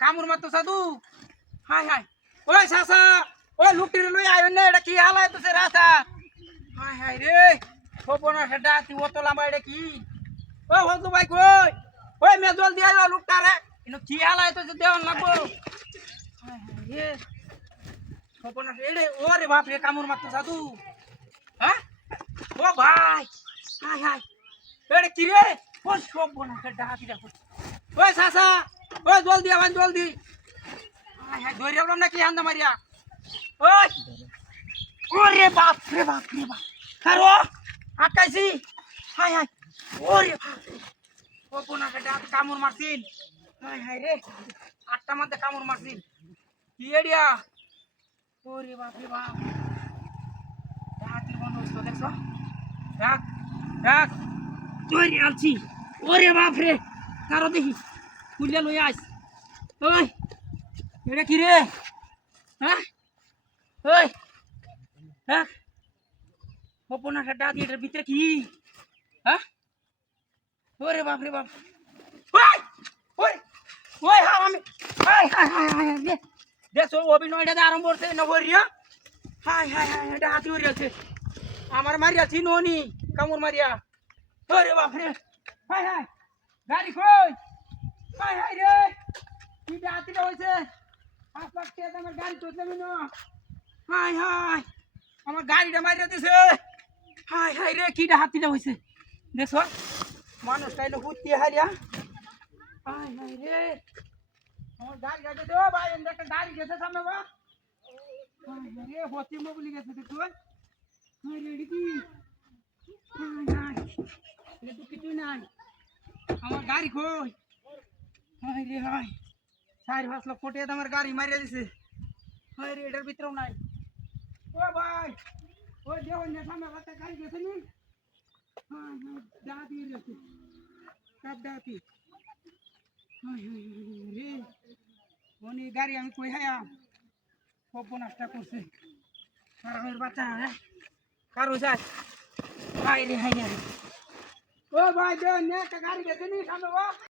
কামড় মারতো সাধু হাই হাই ওই সাসা ওই লুকটিরে লই আইও না এটা কি হালাই তো সে রাস্তা হাই হাই রে খোপনা সেটা তুই অত লম্বা এটা কি ও হলদু ভাই কই ওই মে জল দিয়া আইও লুকটারে ইনো কি হালাই তো সে দেওয়ান লাগবো হাই হাই রে খোপনা এড়ে ওরে বাপ রে কামড় মারতো সাধু হ্যাঁ ও ভাই হাই হাই এটা কি রে ওই খোপনা সেটা হাতি দেখো ওই সাসা ওই জলদি আবার জলদি হাই হাই ধরে রাখলাম নাকি হান্দা মারিয়া ওই ওরে বাপ রে বাপ রে বাপ কারো আটকাইছি হাই হাই ওরে বাপ ও কোনাকে ডাক কামড় মারছিন হাই হাই রে আটটা মধ্যে কামড় মারছিন কি এরিয়া ওরে বাপ রে বাপ ডাকি মানুষ তো দেখছো ডাক ডাক ধরে আলছি ওরে বাপ রে কারো দেখি খুলে লই আইস ওই এটা কি রে হ্যাঁ ওই হ্যাঁ খোপনা সেটা এটার ভিতরে কি হ্যাঁ ওরে বাপ রে বাপ ওই ওই ওই হারামি হাই হাই হাই হাই দে দেখো অভিনয়টা আরম্ভ করতে না বরিয়া হাই হাই হাই এটা হাতি উড়িয়াছে আমার মারিয়াছি ননি কামড় মারিয়া ওরে বাপ রে হাই হাই গাড়ি কই হাই হাই রে কি হাতিটা হইছে আপনার খেতে আমার গাড়ি চলছে না হাই হাই আমার গাড়িটা মারিয়া দিছে হাই হাই রে কি হাতিটা হইছে দেখো মানুষটা এলো হুতি হারিয়া হাই হাই রে আমার গাড়ি গেছে তো ভাই একটা গাড়ি গেছে সামনে বা হাই হাই রে হতি মোগলি গেছে দেখো হাই রে কি হাই হাই এটা তো কিছু নাই আমার গাড়ি কই হাই রে হাই 4-5 লক্ষ টাকা আমার গাড়ি মারিয়া দিছে হাই রে এটার ভিতরেও নাই ও ভাই ওই দেওয়ার না সামনে রাস্তা গাড়ি গেছে নি হাই হাই দাদি গেছে সব দাদি হাই হাই রে ওনি গাড়ি আমি কই হায়া সব নষ্ট করছে কারণের বাচ্চা হ্যাঁ কারো যায় হাই রে ও ভাই দেওয়ার না একটা গাড়ি গেছে নি সামনে